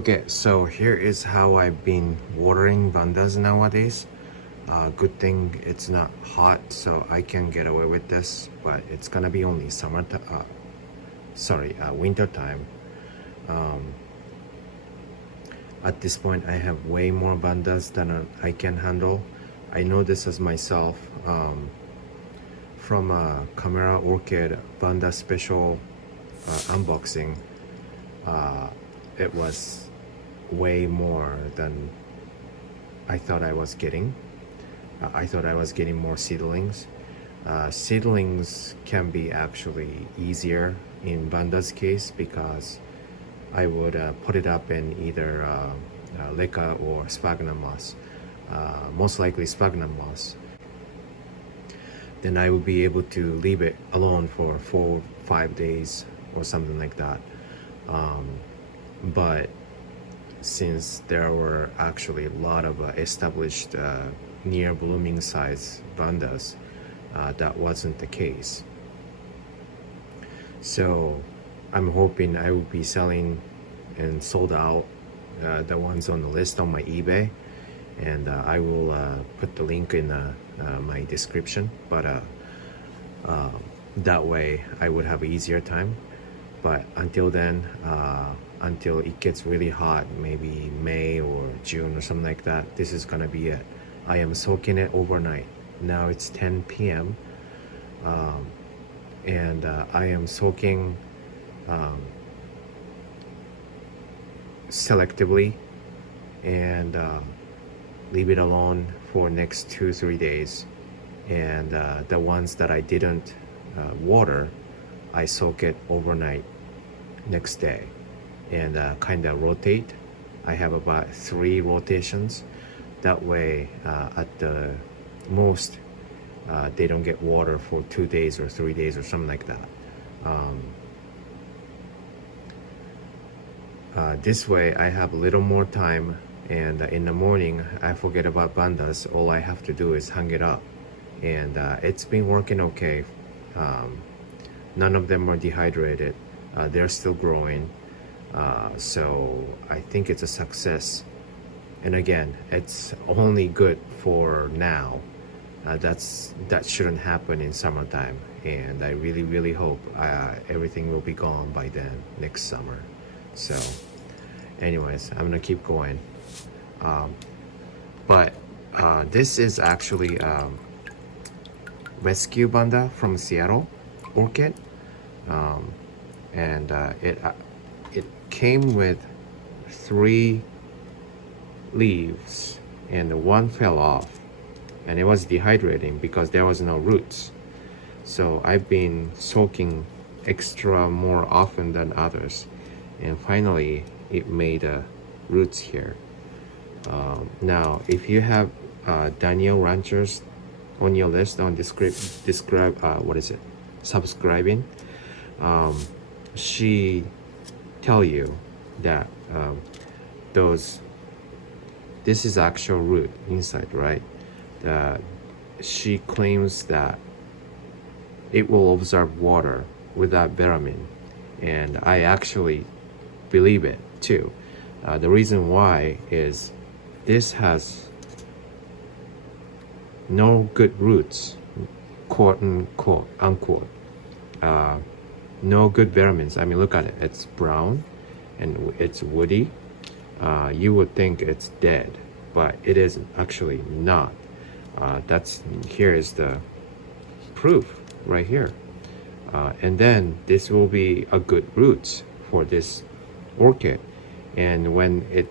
Okay, so here is how I've been watering Vandas nowadays. Good thing it's not hot, so I can get away with this, but it's gonna be only winter time. Um, at this point, I have way more Vandas than I can handle. I know this as myself from a Carmela Orchid Vanda special unboxing. Uh, it was way more than I thought I was getting. I thought I was getting more seedlings. Seedlings can be actually easier in Vanda's case because I would put it up in either leca or sphagnum moss, most likely sphagnum moss. Then I would be able to leave it alone for 4-5 days or something like that. But since there were actually a lot of established near blooming size Vandas, that wasn't the case. So I'm hoping I will be selling and sold out the ones on the list on my eBay, and I will put the link in my description, but that way I would have an easier time. But until then, until it gets really hot, maybe May or June or something like that, this is gonna be it. I am soaking it overnight. Now it's 10 p.m. And I am soaking selectively and leave it alone for next 2-3 days. And the ones that I didn't water, I soak it overnight next day and kind of rotate. I have about 3 rotations. That way, at the most, they don't get water for 2 days or 3 days or something like that. This way, I have a little more time, and in the morning, I forget about Vandas. All I have to do is hang it up, and it's been working okay. None of them are dehydrated. They're still growing. So I think it's a success. And again, it's only good for now. That shouldn't happen in summertime. And I really, really hope everything will be gone by then, next summer. So anyways, I'm gonna keep going. But this is actually Rescue Vanda from Seattle Orchid. And it came with 3 leaves and 1 fell off, and it was dehydrating because there was no roots. So I've been soaking extra more often than others, and finally it made roots here. Now if you have Danielle ranchers on your list on subscribing, she tell you that this is actual root inside, right? She claims that it will absorb water without vitamin, and I actually believe it too. The reason why is this has no good roots, quote unquote. No good vitamins. I mean, look at it. It's brown and it's woody. You would think it's dead, but it is actually not. Here is the proof right here. And then this will be a good roots for this orchid. And when it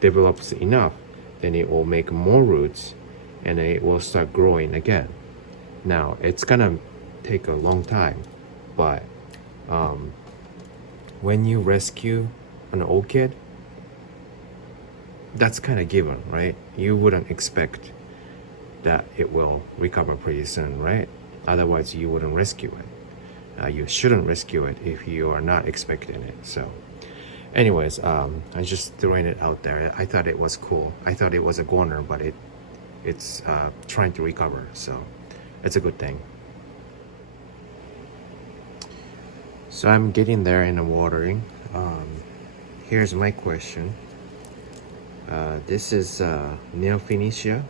develops enough, then it will make more roots and it will start growing again. Now, it's gonna take a long time, but when you rescue an orchid, that's kind of given, right? You wouldn't expect that it will recover pretty soon, right? Otherwise, you wouldn't rescue it. You shouldn't rescue it if you are not expecting it. So anyways, I'm just throwing it out there. I thought it was cool. I thought it was a goner, but it's trying to recover, so it's a good thing. So I'm getting there in the watering. here's my question. This is NeoKeynesian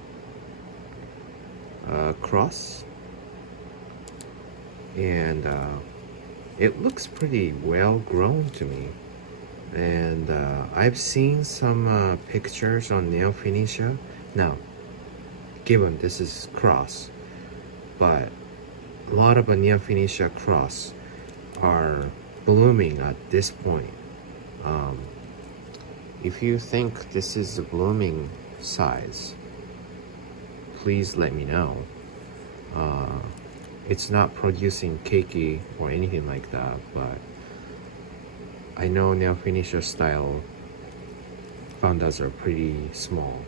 Cross, and it looks pretty well grown to me. And I've seen some pictures on NeoKeynesian. Now, given this is cross, but a lot of NeoKeynesian Cross are blooming at this point. If you think this is the blooming size, please let me know. It's not producing Keiki or anything like that, but I know NeoKeynesian style Vandas are pretty small,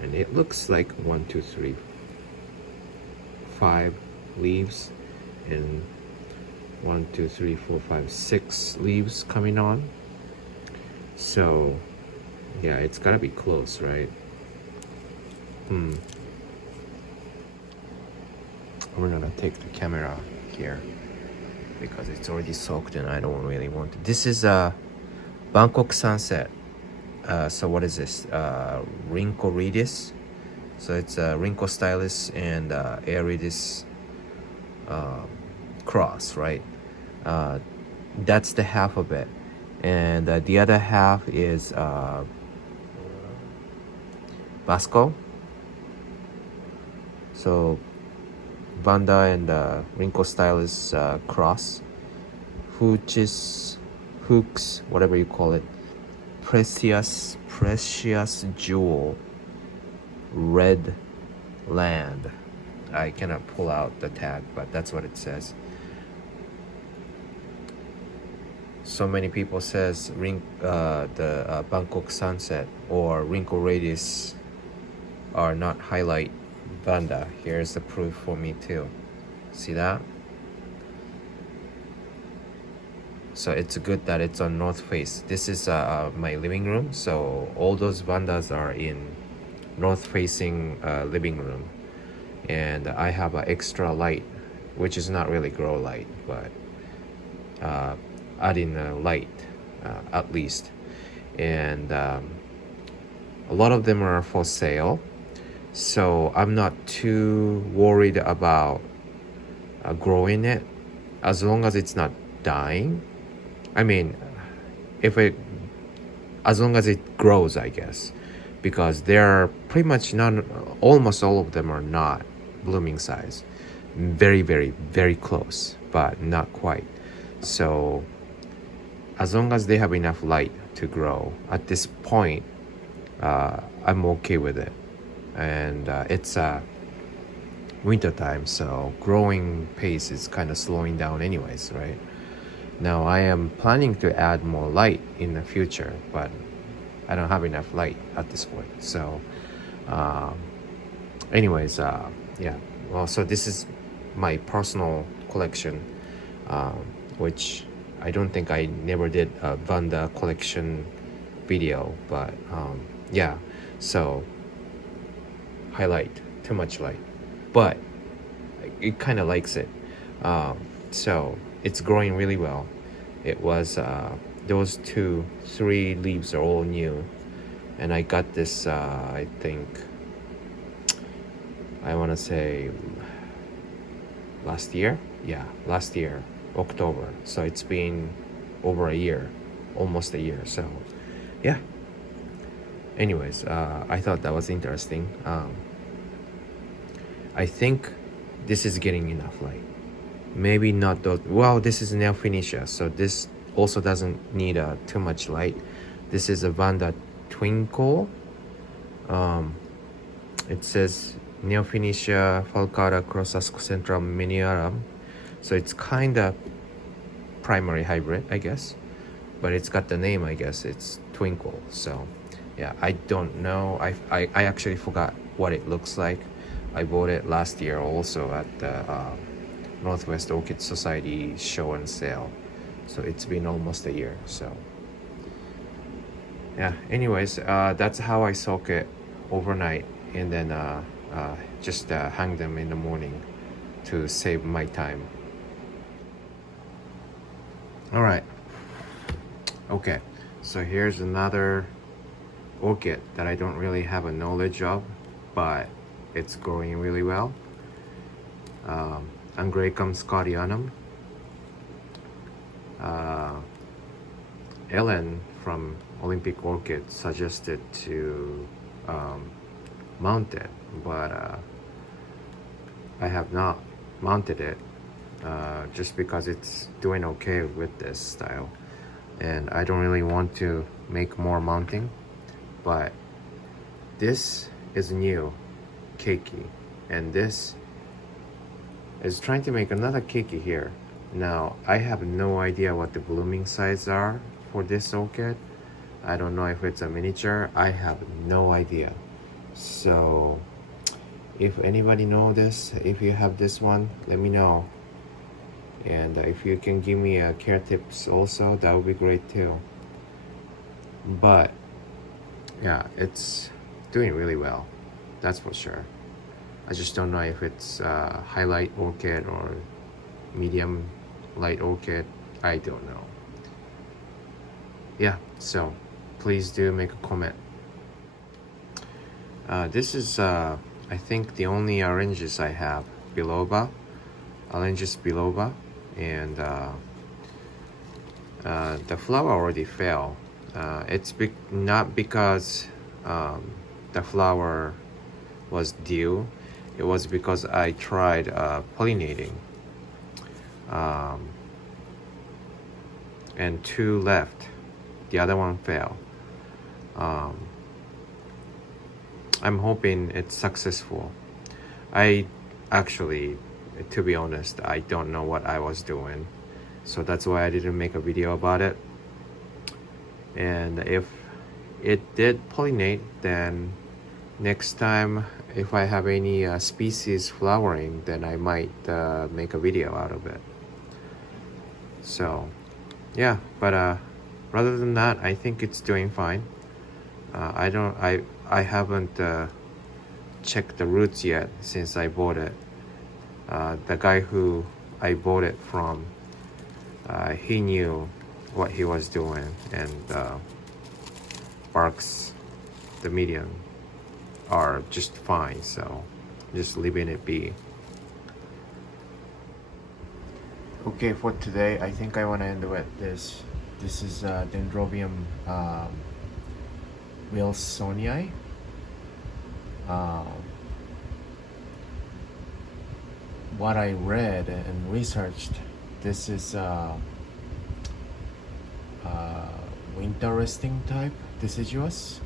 and it looks like 1, 2, 3, 5 leaves, and 1, 2, 3, 4, 5, 6 leaves coming on. So yeah, it's gotta be close, right? We're gonna take the camera here because it's already soaked and I don't really want to. This is a Bangkok sunset. So what is this? Rhynchoridis. So it's a Rhynchostylus and Aridis cross, right? That's the half of it, and the other half is Vasco. So Vanda and Rhynchostylus cross, hooks, whatever you call it, precious jewel, red land. I cannot pull out the tag, but that's what it says. So many people says the Bangkok sunset or Rhynchoridis are not highlight Vanda. Here's the proof for me too. See that? So it's good that it's on north face. This is my living room, so all those Vandas are in north facing living room, and I have an extra light, which is not really grow light, but adding a light at least. And a lot of them are for sale, so I'm not too worried about growing it as long as it's not dying. I mean, as long as it grows, I guess, because they're pretty much almost all of them are not blooming size. Very, very, very close, but not quite. So as long as they have enough light to grow at this point, I'm okay with it. And it's winter time, so growing pace is kind of slowing down anyways, right? Now I am planning to add more light in the future, but I don't have enough light at this point. So anyways, yeah, well, so this is my personal collection, which I don't think I never did a Vanda collection video, but yeah, so highlight, too much light, but it kind of likes it. So it's growing really well. It was those 2, 3 leaves are all new, and I got this I think I want to say last year, October. So it's been over a year, almost a year. So yeah, anyways, I thought that was interesting. I think this is getting enough light. Maybe not those. Well, this is NeoKeynesian, so this also doesn't need too much light. This is a Vanda Twinkle. It says NeoKeynesian falcata crossasco centrum miniarum, so it's kind of primary hybrid, I guess, but it's got the name, I guess it's Twinkle. So yeah, I don't know. I actually forgot what it looks like. I bought it last year also at the Northwest Orchid Society show and sale, so it's been almost a year. So yeah, anyways, that's how I soak it overnight, and then just hang them in the morning to save my time. All right, okay, So here's another orchid that I don't really have a knowledge of, but it's growing really well. Angraecum Scottianum. Ellen from Olympic Orchid suggested to mount it, but I have not mounted it just because it's doing okay with this style, and I don't really want to make more mounting. But this is new Keiki, and this is trying to make another Keiki here. Now I have no idea what the blooming size are for this orchid. I don't know if it's a miniature. I have no idea. So if anybody know this, if you have this one, let me know. And if you can give me care tips also, that would be great too. But yeah, it's doing really well, that's for sure. I just don't know if it's highlight orchid or medium light orchid. I don't know. Yeah, so please do make a comment. This is I think the only oranges I have. Bulova, oranges Bulova, and the flower already fell. It's not because the flower was due. It was because I tried pollinating, and 2 left. The other one fell. I'm hoping it's successful. I actually, to be honest, I don't know what I was doing, so that's why I didn't make a video about it. And if it did pollinate, then next time if I have any species flowering, then I might make a video out of it. So yeah, but rather than that, I think it's doing fine. I haven't checked the roots yet since I bought it. The guy who I bought it from, he knew what he was doing, and barks, the medium, are just fine, so just leaving it be. Okay, for today, I think I want to end with this. This is Dendrobium wilsonii. What I read and researched, this is winter resting type deciduous.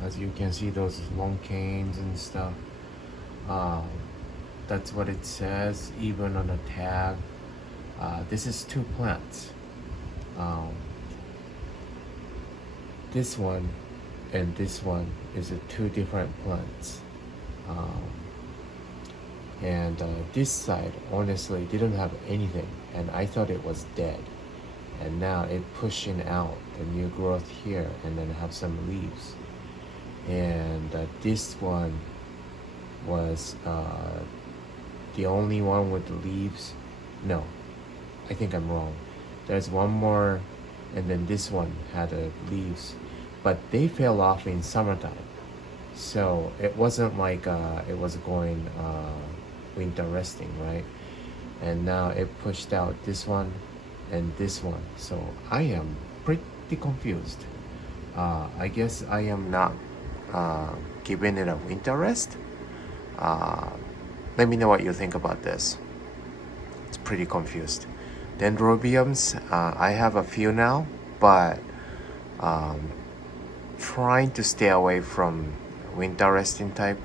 As you can see, those long canes and stuff. That's what it says, even on the tag. This is 2 plants. This one and this one is 2 different plants. And this side honestly didn't have anything, and I thought it was dead. And now it pushing out the new growth here, and then have some leaves. And this one was the only one with the leaves. No, I think I'm wrong. There's one more, and then this one had leaves, but they fell off in summertime. So it wasn't like it was going winter resting, right? And now it pushed out this one and this one. So I am pretty confused. I guess I am not giving it a winter rest. Let me know what you think about this. It's pretty confused. Dendrobiums, I have a few now, but trying to stay away from winter resting type.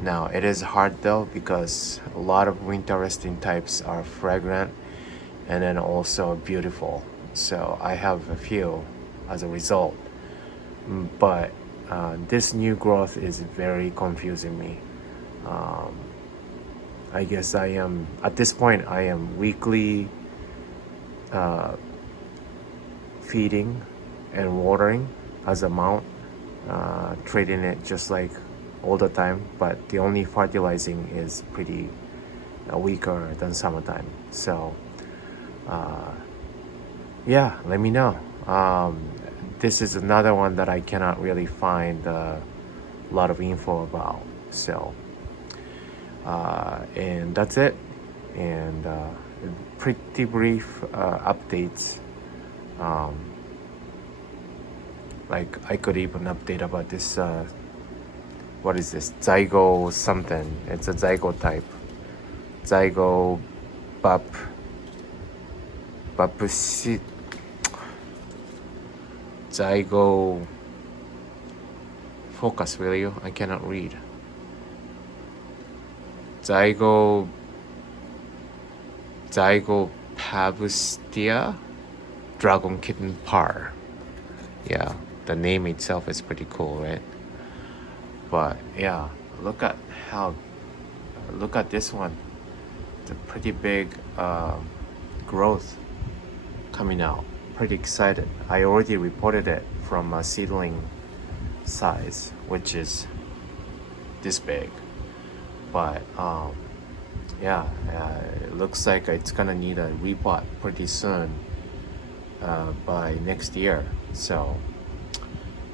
Now it is hard though, because a lot of winter resting types are fragrant and then also beautiful. So I have a few as a result, but this new growth is very confusing me. I guess I am, at this point, I am weekly feeding and watering as a mount, treating it just like all the time, but the only fertilizing is pretty weaker than summertime. So yeah, let me know. this is another one that I cannot really find a lot of info about. So and that's it. And pretty brief updates. Like I could even update about this. What is this? Zygo something. It's a zygo type. Zygo bapusi. Zygo. Focus, will you? I cannot read. Zygo Pavustia Dragon Kitten Par. Yeah, the name itself is pretty cool, right? But yeah, look at this one. It's a pretty big growth coming out. Pretty excited. I already reported it from a seedling size, which is this big. But yeah, it looks like it's gonna need a repot pretty soon, by next year. So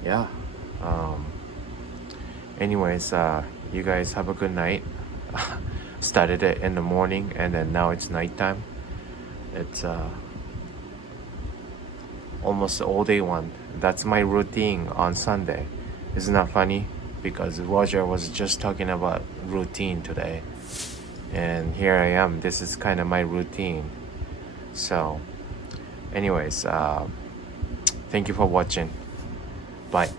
yeah, anyways, you guys have a good night. Started it in the morning and then now it's nighttime. It's almost all day one. That's my routine on Sunday. Isn't that funny? Because Roger was just talking about routine today, and here I am. This is kind of my routine. So anyways, thank you for watching. Bye.